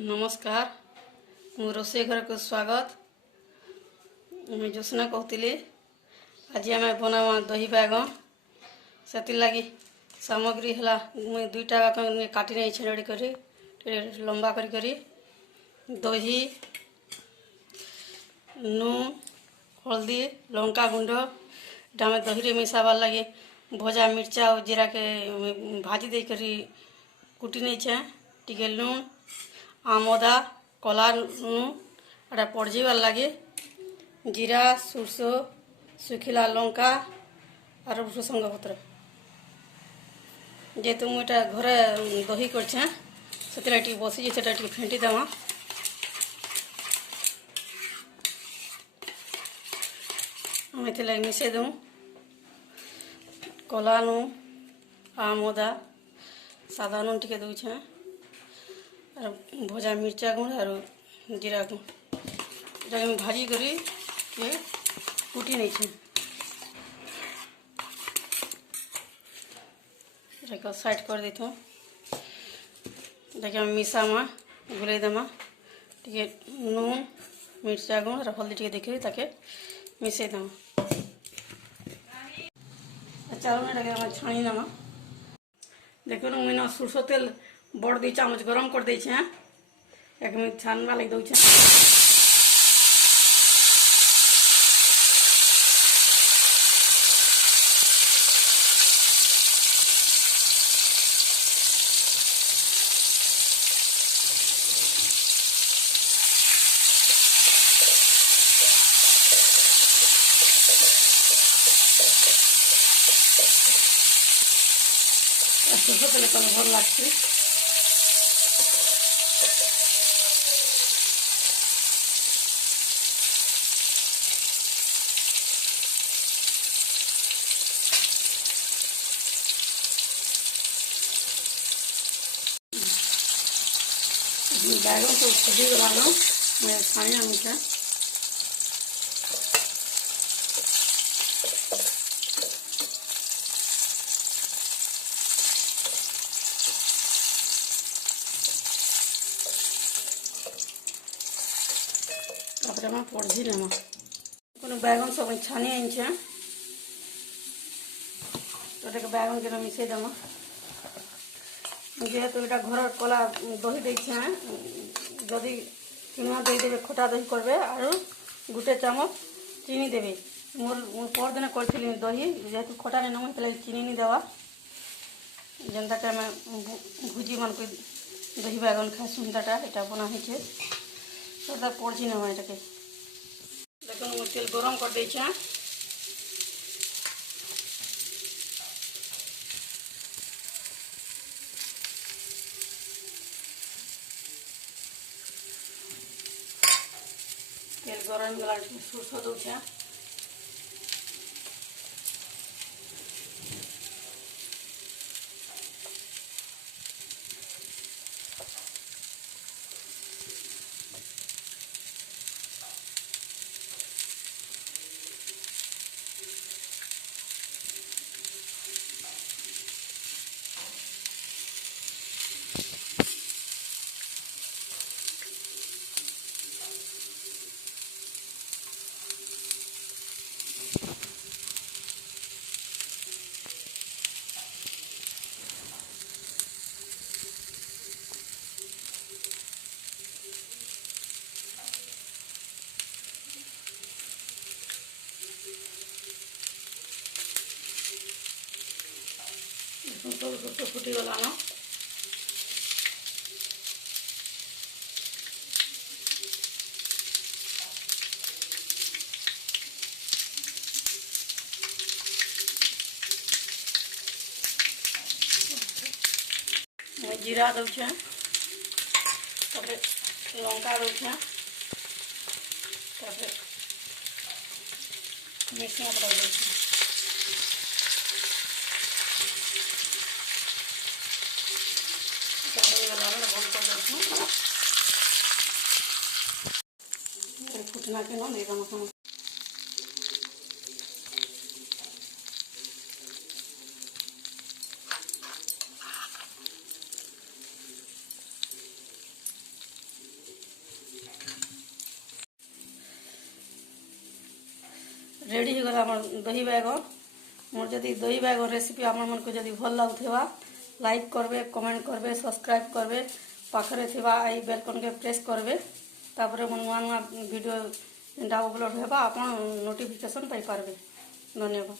नमस्कार मो रोषे घर को स्वागत। मैं जोसना कहती आज आम बनावा दही बैगन से लगी सामग्री है मुई दुईटा काटी नहीं रेडी करी लंबा करी दही नून हल्दी लंका गुंड आम दही मिसाबार लगे भजा मिर्चा और जीरा के भाजी दे करी कुटी नहीं छे टिके लुण आमदा कला नून एटा पड़जीबार लगे जीरा सोरष सुखिला लंका और भृसंग पत्र जेहेतु मुझे घरे दही करछे से बसी से फेंटी देवा मिसे दूँ कला नून आमदा सादा नून टिके दूचे भजा मिर्चा गुण और जीरा गुण भाजी करी कुटी नहीं साइड कर दी देखिए मिसा में गुले देमा टे नून मिर्चा गुण और हल्दी टे देखिए ताके मिसे देमा चाउल छाणी देमा देखो मुझे सोरष तेल बड़ 2 चामच गरम कर देछे एक मिनट छानवा लग दउछे सोरष तेल कल भल लगছে बैगन को सब्जी बनाना मैं खाने मीठा पड़जी नेमा बैगन सब छानी आनछे तो बैगन के मिसे देमा जेहेतु ये घर कला दही देछे जदि किणुआ दही देवे खटा दही करबे और गोटे चामच चीनी देवे मोर पर दिन करी दही जेहेतु खटा नहीं नम तो चीनी नहीं देवा जेनता के आम भुजी मान को दही बैगन खाए सुंदरटा यहाँ बना तो पड़जी नेमा ये देखो तेल गरम कर देछे तेल गरम गला सोरष दउछे सब फुटी गला ना जीरा दउछे लंका दउछे मिर्चा पड़ दउछे फुटना के ना देगा मसाला रेडी हो गला हमर दही बैगन। मोर जदि दही बैगन रेसिपी आपण मन को जदि भल लागुथिबा लाइक करबे, कमेंट करबे, सब्सक्राइब करबे, पाखरे थिबा आई बेल आइकन के प्रेस करबे। तापर मोर नुआ नुआ वीडियो जेनटा अपलोड हेबा आपण नोटिफिकेशन पाई पारबे। धन्यवाद।